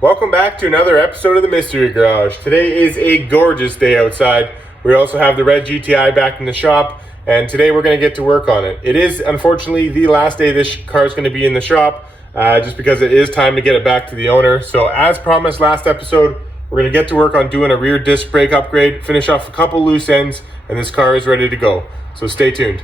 Welcome back to another episode of the Mystery Garage. Today is a gorgeous day outside. We also have the red GTI back in the shop, and today we're going to get to work on it. It is unfortunately the last day this car is going to be in the shop, just because it is time to get it back to the owner. So as promised last episode, we're going to get to work on doing a rear disc brake upgrade, finish off a couple loose ends, and this car is ready to go. So stay tuned.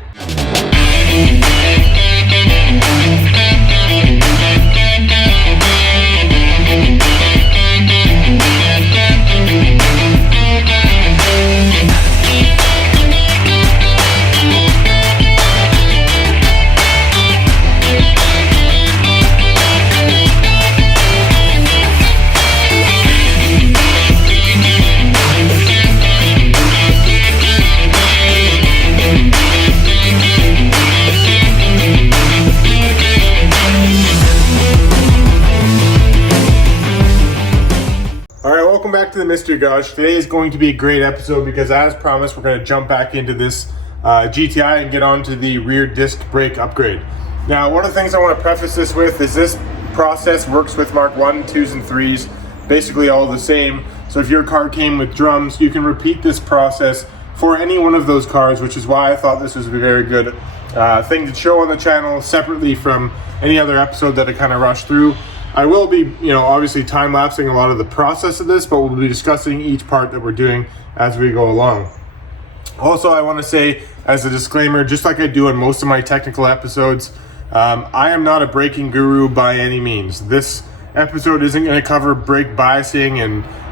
Back to the Mystery Garage. Today is going to be a great episode because as promised we're going to jump back into this GTI and get on to the rear disc brake upgrade. Now one of the things I want to preface this with is this process works with Mark 1, 2s and 3s, basically all the same. So if your car came with drums, you can repeat this process for any one of those cars, which is why I thought this was a very good thing to show on the channel separately from any other episode that I kind of rushed through. I will be, obviously time-lapsing a lot of the process of this, but we'll be discussing each part that we're doing as we go along. Also, I want to say, as a disclaimer, just like I do on most of my technical episodes, I am not a braking guru by any means. This episode isn't going to cover brake biasing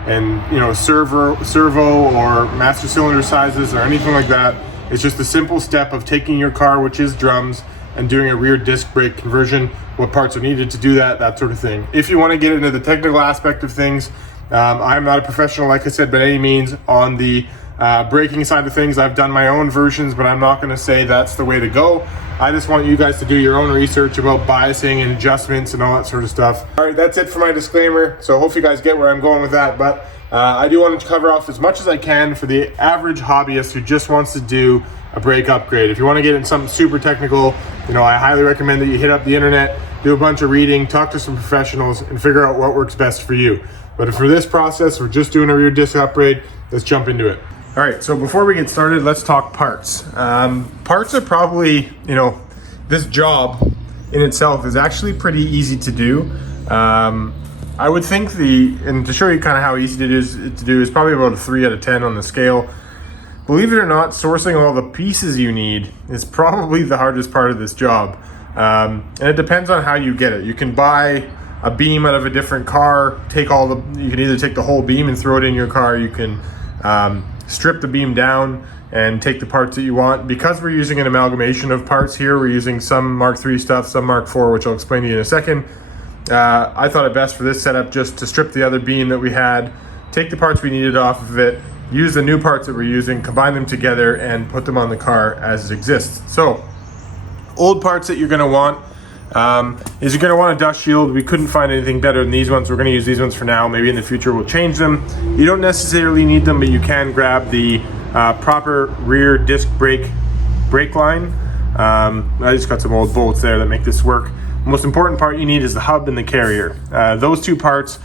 and servo or master cylinder sizes or anything like that. It's just a simple step of taking your car, which is drums, and doing a rear disc brake conversion, what parts are needed to do that sort of thing. If you want to get into the technical aspect of things, I'm not a professional, like I said, by any means. On the braking side of things, I've done my own versions, but I'm not going to say that's the way to go. I just want you guys to do your own research about biasing and adjustments and all that sort of stuff. All right, that's it for my disclaimer. So I hope you guys get where I'm going with that, but I do want to cover off as much as I can for the average hobbyist who just wants to do a brake upgrade. If you want to get in something super technical, I highly recommend that you hit up the internet, do a bunch of reading, talk to some professionals, and figure out what works best for you. But for this process, we're just doing a rear disc upgrade. Let's jump into it. All right, so before we get started, let's talk parts. Parts are probably, this job in itself is actually pretty easy to do. I would think and to show you kind of how easy it is to do is probably about a 3 out of 10 on the scale. Believe it or not, sourcing all the pieces you need is probably the hardest part of this job. And it depends on how you get it. You can buy a beam out of a different car, you can either take the whole beam and throw it in your car, you can strip the beam down and take the parts that you want. Because we're using an amalgamation of parts here, we're using some Mark 3 stuff, some Mark 4, which I'll explain to you in a second. I thought it best for this setup just to strip the other beam that we had, take the parts we needed off of it, use the new parts that we're using, combine them together, and put them on the car as it exists. So, old parts that you're going to want is you're going to want a dust shield. We couldn't find anything better than these ones. We're going to use these ones for now. Maybe in the future we'll change them. You don't necessarily need them, but you can grab the proper rear disc brake line. I just got some old bolts there that make this work. The most important part you need is the hub and the carrier. Those two parts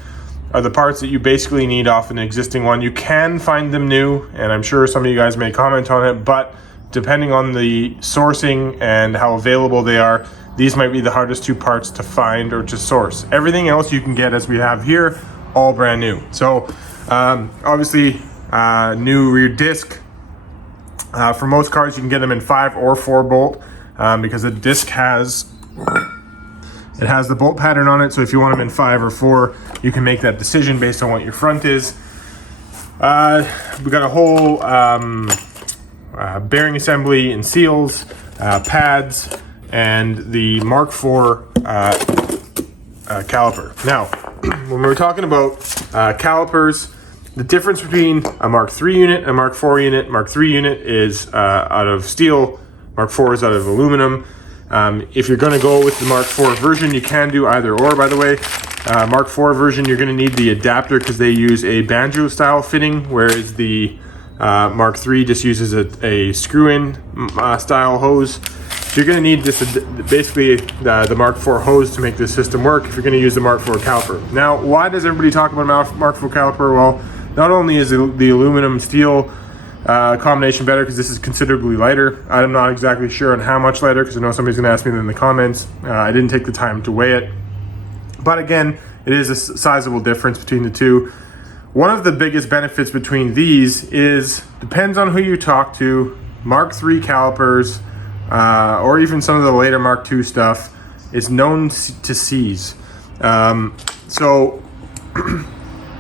are the parts that you basically need off an existing one. You can find them new, and I'm sure some of you guys may comment on it, but depending on the sourcing and how available they are, these might be the hardest two parts to find or to source. Everything else you can get, as we have here, all brand new. So obviously new rear disc. For most cars you can get them in 5 or 4 bolt because the disc has the bolt pattern on it, so if you want them in 5 or 4, you can make that decision based on what your front is. We got a whole bearing assembly and seals, pads, and the Mark 4 caliper. Now, when we're talking about calipers, the difference between a Mark 3 unit and a Mark 4 unit, Mark 3 unit is out of steel, Mark 4 is out of aluminum. If you're going to go with the Mark 4 version, you can do either or, by the way. Mark 4 version, you're going to need the adapter because they use a banjo style fitting, whereas the Mark 3 just uses a screw-in style hose. you're going to need this, basically the Mark IV hose to make this system work if you're going to use the Mark IV caliper. Now, why does everybody talk about Mark IV caliper? Well, not only is the aluminum steel combination better because this is considerably lighter. I'm not exactly sure on how much lighter because I know somebody's going to ask me in the comments. I didn't take the time to weigh it. But again, it is a sizable difference between the two. One of the biggest benefits between these is, depends on who you talk to, Mark III calipers, or even some of the later Mark II stuff, is known to seize. So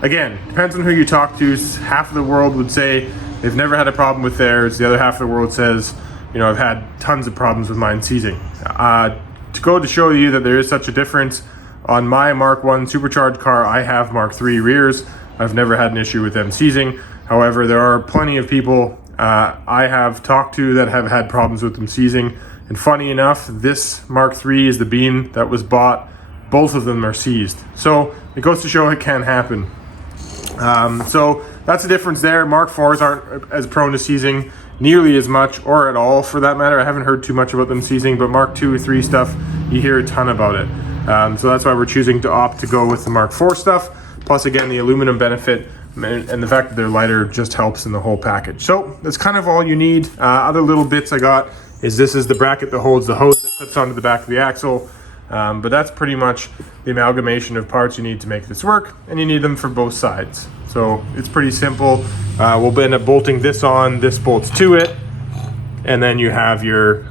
again, depends on who you talk to. Half of the world would say they've never had a problem with theirs. The other half of the world says, you know, I've had tons of problems with mine seizing. To go to show you that there is such a difference, on my Mark I supercharged car, I have Mark III rears. I've never had an issue with them seizing. However, there are plenty of people I have talked to that have had problems with them seizing. And funny enough, this Mark III is the beam that was bought. Both of them are seized. So it goes to show it can happen. So that's the difference there. Mark IVs aren't as prone to seizing nearly as much, or at all for that matter. I haven't heard too much about them seizing, but Mark II, III stuff, you hear a ton about it. So that's why we're choosing to opt to go with the Mark IV stuff. Plus, again, the aluminum benefit and the fact that they're lighter just helps in the whole package. So that's kind of all you need. Other little bits I got is this is the bracket that holds the hose that clips onto the back of the axle. But that's pretty much the amalgamation of parts you need to make this work, and you need them for both sides. So it's pretty simple. We'll end up bolting this on, this bolts to it, and then you have your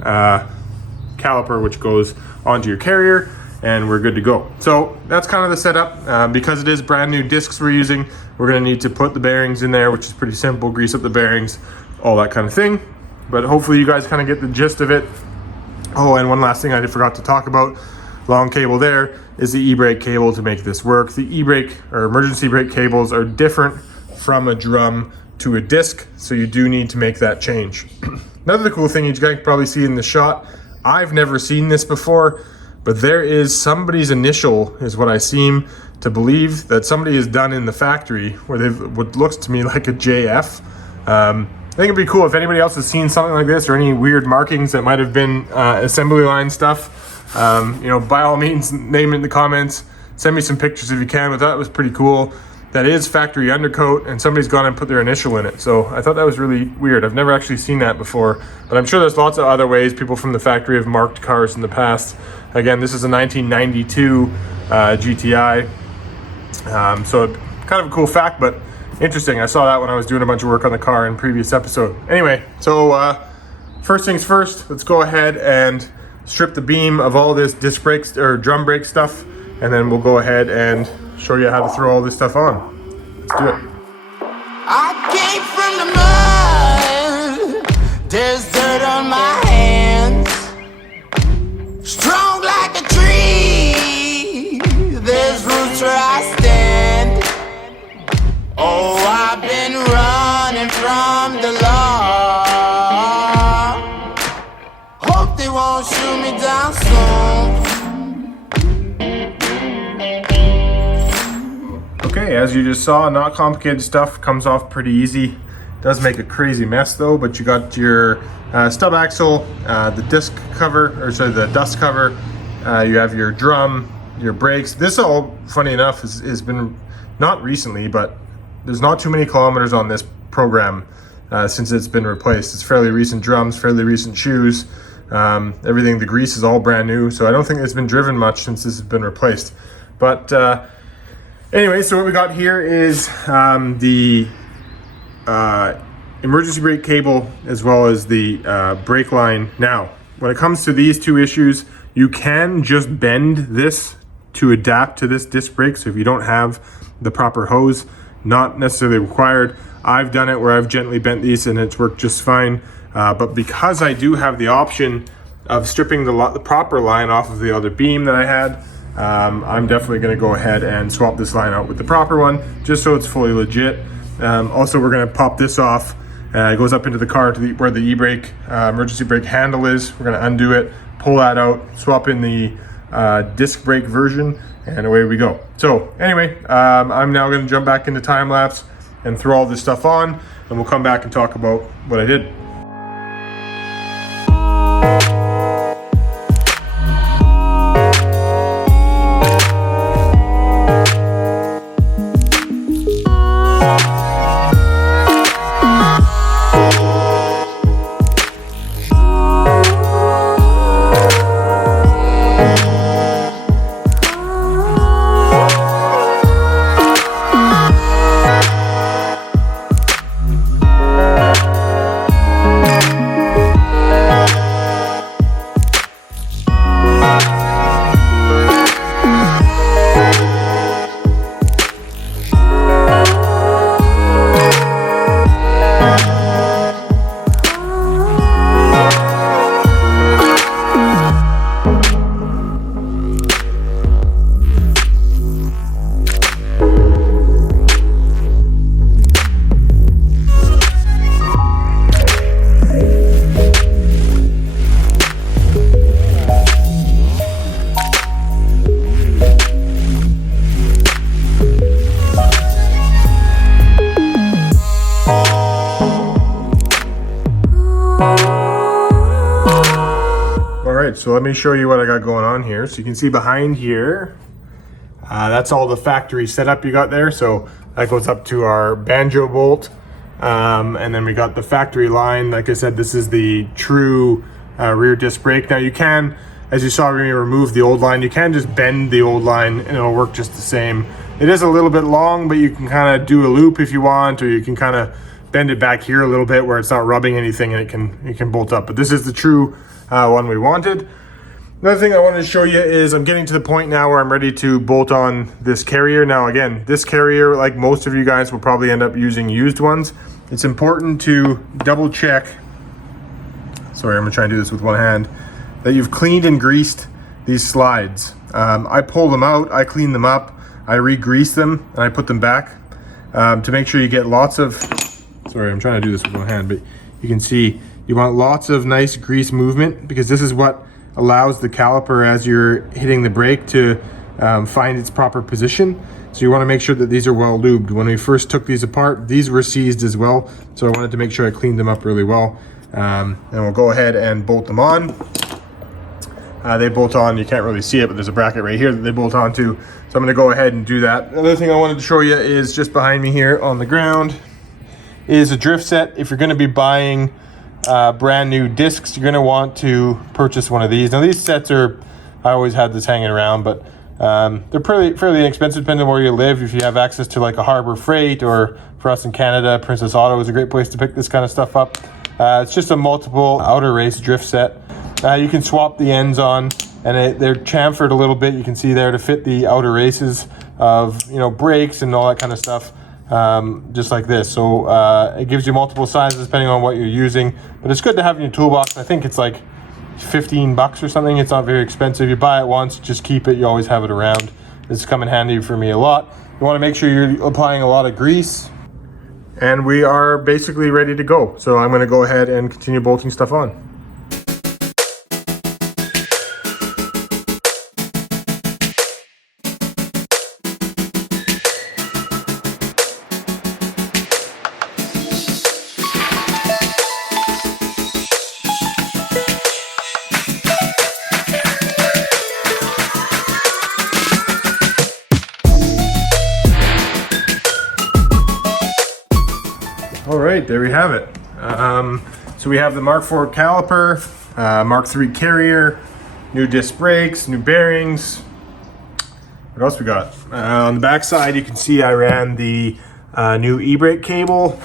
caliper which goes onto your carrier, and we're good to go. So that's kind of the setup. Because it is brand new discs we're using, we're gonna need to put the bearings in there, which is pretty simple, grease up the bearings, all that kind of thing. But hopefully you guys kind of get the gist of it. Oh, and one last thing I forgot to talk about, long cable there, is the e-brake cable to make this work. The e-brake or emergency brake cables are different from a drum to a disc, so you do need to make that change. Another cool thing you guys can probably see in the shot, I've never seen this before, but there is somebody's initial, is what I seem to believe, that somebody has done in the factory, where they've what looks to me like a JF. I think it'd be cool if anybody else has seen something like this, or any weird markings that might have been assembly line stuff. You know, by all means, name it in the comments. Send me some pictures if you can. But that was pretty cool. That is factory undercoat, and somebody's gone and put their initial in it. So I thought that was really weird. I've never actually seen that before, but I'm sure there's lots of other ways people from the factory have marked cars in the past. Again, this is a 1992 GTI. So kind of a cool fact, but interesting. I saw that when I was doing a bunch of work on the car in previous episode. Anyway, so first things first, let's go ahead and strip the beam of all this disc brakes or drum brake stuff, and then we'll go ahead and show you how to throw all this stuff on. Let's do it. I came from the mud, there's dirt on my hands, strong like a tree, there's roots where I stand. Oh, I've been running from the law, hope they won't shoot me down soon. Okay, as you just saw, not complicated stuff, comes off pretty easy. Does make a crazy mess though, but you got your stub axle, the disc cover, or sorry, the dust cover, you have your drum, your brakes. This all, funny enough, has been, not recently, but there's not too many kilometers on this program since it's been replaced. It's fairly recent drums, fairly recent shoes. Everything, the grease is all brand new, so I don't think it's been driven much since this has been replaced. But anyway, so what we got here is the emergency brake cable as well as the brake line. Now, when it comes to these two issues, you can just bend this to adapt to this disc brake. So if you don't have the proper hose, not necessarily required. I've done it where I've gently bent these and it's worked just fine. But because I do have the option of stripping the proper line off of the other beam that I had, I'm definitely going to go ahead and swap this line out with the proper one, just so it's fully legit. Also, we're going to pop this off. It goes up into the car to where the e-brake, emergency brake handle is. We're going to undo it, pull that out, swap in the disc brake version, and away we go. So anyway, I'm now going to jump back into time lapse and throw all this stuff on, and we'll come back and talk about what I did. so let me show you what I got going on here. So you can see behind here, that's all the factory setup you got there. So that goes up to our banjo bolt. And then we got the factory line. Like I said, this is the true rear disc brake. Now you can, as you saw when we removed the old line, you can just bend the old line and it'll work just the same. It is a little bit long, but you can kind of do a loop if you want, or you can kind of bend it back here a little bit where it's not rubbing anything and it can bolt up. But this is the true one we wanted. Another thing I wanted to show you is I'm getting to the point now where I'm ready to bolt on this carrier. Now again, this carrier, like most of you guys, will probably end up using used ones. It's important to double check, sorry, I'm gonna try and do this with one hand, that you've cleaned and greased these slides. I pull them out, I clean them up, I re-grease them, and I put them back to make sure you get lots of, sorry, I'm trying to do this with one hand, but you can see you want lots of nice grease movement, because this is what allows the caliper as you're hitting the brake to find its proper position. So you want to make sure that these are well lubed. When we first took these apart, these were seized as well. So I wanted to make sure I cleaned them up really well. And we'll go ahead and bolt them on. They bolt on, you can't really see it, but there's a bracket right here that they bolt onto. So I'm gonna go ahead and do that. Another thing I wanted to show you is just behind me here on the ground is a drift set. If you're gonna be buying brand new discs, you're gonna want to purchase one of these. Now these sets are, I always had this hanging around, but they're fairly inexpensive depending on where you live. If you have access to like a Harbor Freight, or for us in Canada, Princess Auto is a great place to pick this kind of stuff up. It's just a multiple outer race drift set. You can swap the ends on, and they're chamfered a little bit. You can see there to fit the outer races of, you know, brakes and all that kind of stuff, just like this. So it gives you multiple sizes depending on what you're using, but it's good to have in your toolbox. I think it's like 15 bucks or something. It's not very expensive. You buy it once, just keep it. You always have it around. It's come in handy for me a lot. You want to make sure you're applying a lot of grease, and we are basically ready to go. So I'm going to go ahead and continue bolting stuff on. All right, there we have it. So we have the Mark IV caliper, Mark III carrier, new disc brakes, new bearings. What else we got? On the back side, you can see I ran the new e-brake cable.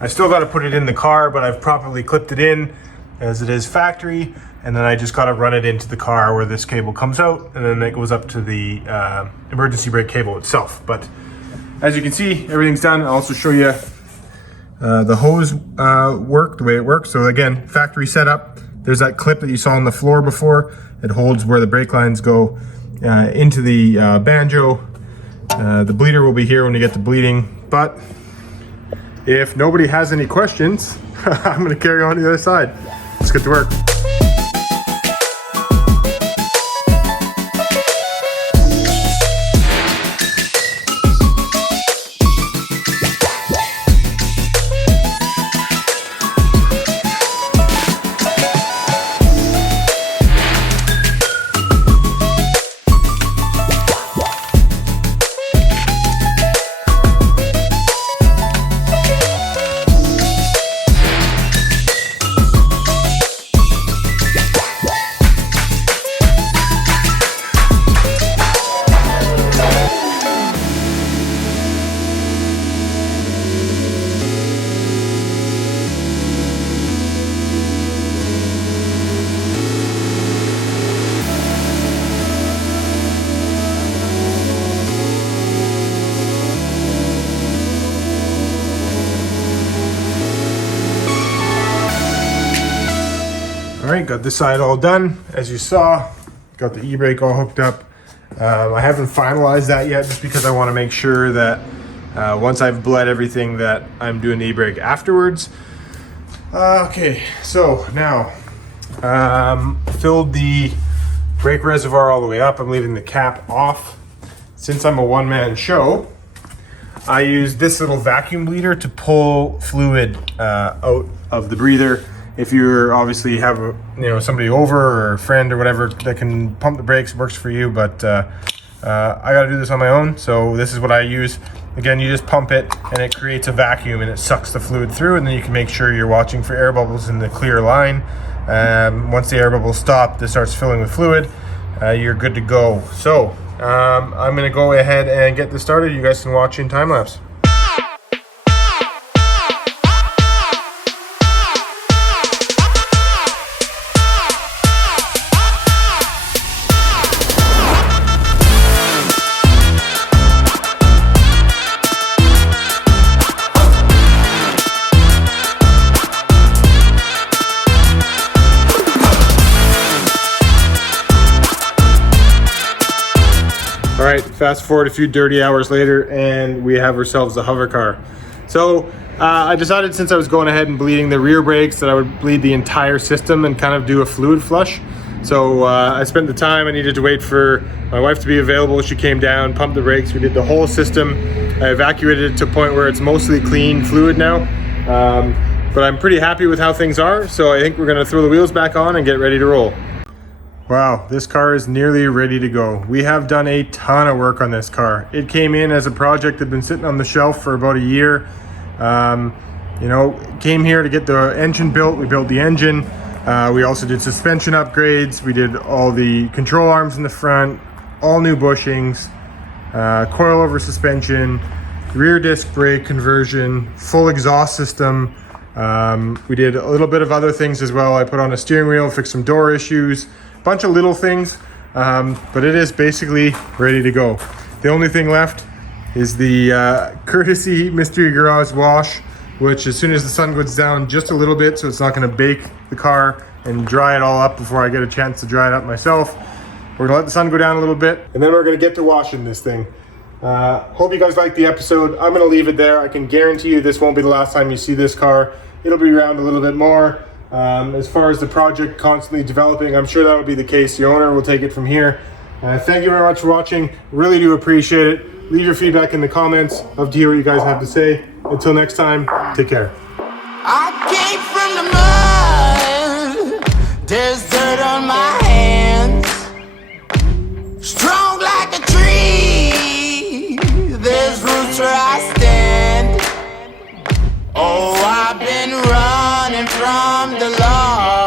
I still got to put it in the car, but I've properly clipped it in as it is factory. And then I just got to run it into the car where this cable comes out, and then it goes up to the emergency brake cable itself. But as you can see, everything's done. I'll also show you the hose work, the way it works. So again, factory setup. There's that clip that you saw on the floor before. It holds where the brake lines go into the banjo. The bleeder will be here when you get to bleeding. But if nobody has any questions, I'm going to carry on to the other side. Let's get to work. All right, got this side all done. As you saw, got the e-brake all hooked up. I haven't finalized that yet just because I want to make sure that once I've bled everything that I'm doing the e-brake afterwards. Okay, so now filled the brake reservoir all the way up. I'm leaving the cap off. Since I'm a one-man show, I use this little vacuum bleeder to pull fluid out of the breather if you're obviously have somebody over or a friend or whatever that can pump the brakes, works for you. But I got to do this on my own, so this is what I use. Again, you just pump it and it creates a vacuum and it sucks the fluid through, and then you can make sure you're watching for air bubbles in the clear line. Once the air bubbles stop, this starts filling with fluid, you're good to go. So I'm going to go ahead and get this started. You guys can watch in time lapse. All right, fast forward a few dirty hours later and we have ourselves a hover car. So I decided, since I was going ahead and bleeding the rear brakes, that I would bleed the entire system and kind of do a fluid flush. So I spent the time. I needed to wait for my wife to be available. She came down, pumped the brakes. We did the whole system. I evacuated it to a point where it's mostly clean fluid now. But I'm pretty happy with how things are. So I think we're gonna throw the wheels back on and get ready to roll. Wow, this car is nearly ready to go. We have done a ton of work on this car. It came in as a project that had been sitting on the shelf for about a year. Came here to get the engine built. We built the engine. We also did suspension upgrades. We did all the control arms in the front, all new bushings, coilover suspension, rear disc brake conversion, full exhaust system. We did a little bit of other things as well. I put on a steering wheel, fixed some door issues, bunch of little things, but it is basically ready to go. The only thing left is the courtesy mystery garage wash, which as soon as the sun goes down just a little bit, so it's not going to bake the car and dry it all up before I get a chance to dry it up myself, we're gonna let the sun go down a little bit and then we're gonna get to washing this thing. Hope you guys liked the episode. I'm gonna leave it there. I can guarantee you this won't be the last time you see this car. It'll be around a little bit more. As far as the project constantly developing, I'm sure that'll be the case. The owner will take it from here. Thank you very much for watching. Really do appreciate it. Leave your feedback in the comments. Love to hear what you guys have to say. Until next time, take care. I came from the mud. There's dirt on my hands. Strong like a tree. There's roots where I stand. Oh, I've been running from the law.